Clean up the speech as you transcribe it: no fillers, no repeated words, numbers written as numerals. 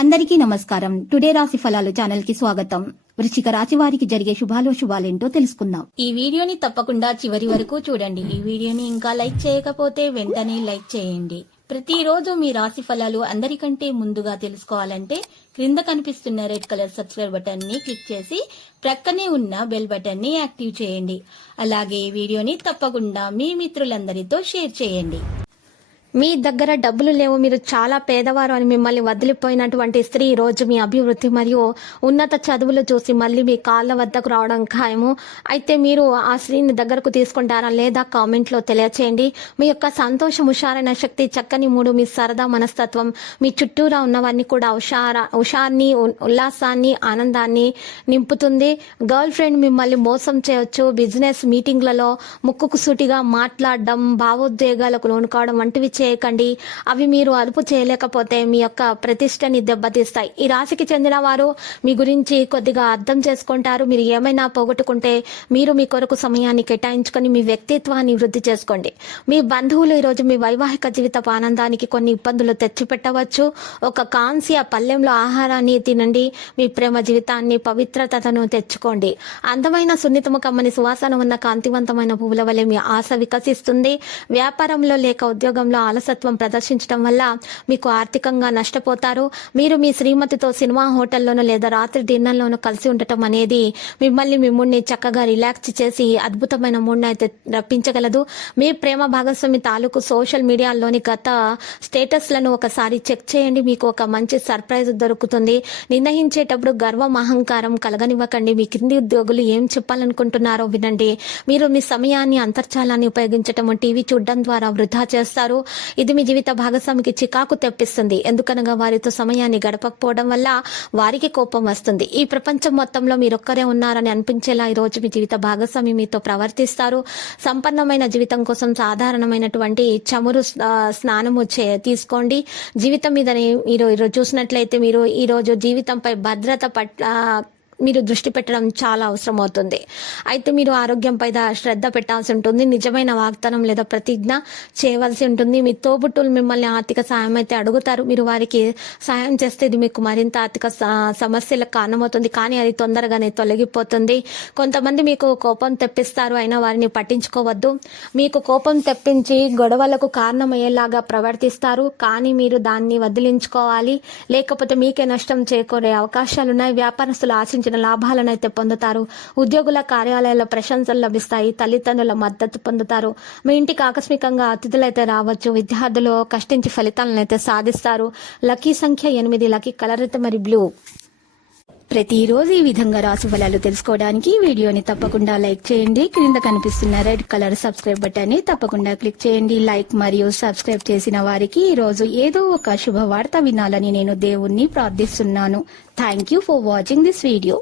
అందరికీ నమస్కారం. టుడే రాశి ఫలాలు ఛానల్ కి స్వాగతం. వృశ్చిక రాశి వారికి జరిగే శుభాలేంటో తెలుసుకుందాం. ఈ వీడియోని తప్పకుండా చివరి వరకు చూడండి. ఈ వీడియోని ఇంకా లైక్ చేయకపోతే వెంటనే లైక్ చేయండి. ప్రతిరోజు మీ రాశి ఫలాలు అందరికంటే ముందుగా తెలుసుకోవాలంటే క్రింద కనిపిస్తున్న రెడ్ కలర్ సబ్స్క్రైబ్ బటన్ ని క్లిక్ చేసి ప్రక్కనే ఉన్న బెల్ బటన్ ని యాక్టివ్ చేయండి. అలాగే ఈ వీడియోని తప్పకుండా మీ మిత్రులందరితో షేర్ చేయండి. మీ దగ్గర డబ్బులు లేవు, మీరు చాలా పేదవారు అని మిమ్మల్ని వదిలిపోయినటువంటి స్త్రీ ఈ రోజు మీ అభివృద్ధి మరియు ఉన్నత చదువులు చూసి మళ్ళీ మీ కాళ్ళ వద్దకు రావడం ఖాయము. అయితే మీరు ఆ స్త్రీని దగ్గరకు తీసుకుంటారా లేదా కామెంట్లో తెలియచేయండి. మీ యొక్క సంతోషం, హుషారైన శక్తి, చక్కని మూడు, మీ సరదా మనస్తత్వం మీ చుట్టూరా ఉన్నవన్నీ కూడా హుషార్ని, ఉల్లాసాన్ని, ఆనందాన్ని నింపుతుంది. గర్ల్ ఫ్రెండ్ మిమ్మల్ని మోసం చేయొచ్చు. బిజినెస్ మీటింగ్లలో ముక్కుకు సూటిగా మాట్లాడడం, భావోద్వేగాలకు లోను కావడం వంటివి చేయకండి. అవి మీరు అదుపు చేయలేకపోతే మీ యొక్క ప్రతిష్టని దెబ్బతీస్తాయి. ఈ రాశికి చెందిన వారు మీ గురించి కొద్దిగా అర్థం చేసుకుంటారు. మీరు ఏమైనా పోగొట్టుకుంటే మీరు మీ కొరకు సమయాన్ని కేటాయించుకొని మీ వ్యక్తిత్వాన్ని వృద్ధి చేసుకోండి. మీ బంధువులు ఈరోజు మీ వైవాహిక జీవితపు ఆనందానికి కొన్ని ఇబ్బందులు తెచ్చిపెట్టవచ్చు. ఒక కాంస్య పల్లెంలో ఆహారాన్ని తినండి. మీ ప్రేమ జీవితాన్ని, పవిత్రతను తెచ్చుకోండి. అందమైన, సున్నితము, కమ్మని సువాసన ఉన్న కాంతివంతమైన పువ్వుల వలె మీ ఆశ వికసిస్తుంది. వ్యాపారంలో లేక ఉద్యోగంలో అలసత్వం ప్రదర్శించడం వల్ల మీకు ఆర్థికంగా నష్టపోతారు. మీరు మీ శ్రీమతితో సినిమా హోటల్లోనూ లేదా రాత్రి డిన్నర్లోనూ కలిసి ఉండటం అనేది మిమ్మల్ని మిమ్మల్ని చక్కగా రిలాక్స్ చేసి అద్భుతమైన మూడ్ని అయితే రప్పించగలదు. మీ ప్రేమ భాగస్వామి తాలూకు సోషల్ మీడియాలోని గత స్టేటస్లను ఒకసారి చెక్ చేయండి. మీకు ఒక మంచి సర్ప్రైజ్ దొరుకుతుంది. నిర్ణయించేటప్పుడు గర్వం, అహంకారం కలగనివ్వకండి. మీ కింది ఉద్యోగులు ఏం చెప్పాలనుకుంటున్నారో వినండి. మీరు మీ సమయాన్ని, అంతర్జాలాన్ని ఉపయోగించటం, టీవీ చూడడం ద్వారా వృధా చేస్తారు. ఇది మీ జీవిత భాగస్వామికి చికాకు తెప్పిస్తుంది. ఎందుకనగా వారితో సమయాన్ని గడపకపోవడం వల్ల వారికి కోపం వస్తుంది. ఈ ప్రపంచం మొత్తంలో మీరొక్కరే ఉన్నారని అనిపించేలా ఈ రోజు మీ జీవిత భాగస్వామి మీతో ప్రవర్తిస్తారు. సంపన్నమైన జీవితం కోసం సాధారణమైనటువంటి చమురు స్నానము తీసుకోండి. జీవితం మీద ఈరోజు చూసినట్లయితే మీరు ఈరోజు జీవితంపై భద్రత పట్ల మీరు దృష్టి పెట్టడం చాలా అవసరం అవుతుంది. అయితే మీరు ఆరోగ్యంపై శ్రద్ధ పెట్టాల్సి ఉంటుంది. నిజమైన వాగ్దానం లేదా ప్రతిజ్ఞ చేయవలసి ఉంటుంది. మీ తోబుట్టులు మిమ్మల్ని ఆర్థిక సాయం అయితే అడుగుతారు. మీరు వారికి సాయం చేస్తే ఇది మీకు మరింత ఆర్థిక సమస్యలకు కారణమవుతుంది. కానీ అది తొందరగానే తొలగిపోతుంది. కొంతమంది మీకు కోపం తెప్పిస్తారు, అయినా వారిని పట్టించుకోవద్దు. మీకు కోపం తెప్పించి గొడవలకు కారణమయ్యేలాగా ప్రవర్తిస్తారు. కానీ మీరు దాన్ని వదిలించుకోవాలి, లేకపోతే మీకే నష్టం చేకూరే అవకాశాలున్నాయి. వ్యాపారస్తులు ఆశించిన లాభాలను అయితే పొందుతారు. ఉద్యోగుల కార్యాలయాల్లో ప్రశంసలు లభిస్తాయి. తల్లిదండ్రుల మద్దతు పొందుతారు. మీ ఇంటికి ఆకస్మికంగా అతిథులు అయితే రావచ్చు. విద్యార్థులు కష్టించి ఫలితాలను అయితే సాధిస్తారు. లక్కీ సంఖ్య 8, లక్కీ కలర్ అయితే మరి బ్లూ. ప్రతిరోజు ఈ విధంగా రాశి ఫలాలు తెలుసుకోవడానికి వీడియోని తప్పకుండా లైక్ చేయండి. క్రింద కనిపిస్తున్న రెడ్ కలర్ సబ్స్క్రైబ్ బటన్ ని తప్పకుండా క్లిక్ చేయండి. లైక్ మరియు సబ్స్క్రైబ్ చేసిన వారికి ఈ రోజు ఏదో ఒక శుభవార్త వినాలని నేను దేవుణ్ణి ప్రార్థిస్తున్నాను. Thank you for watching this video.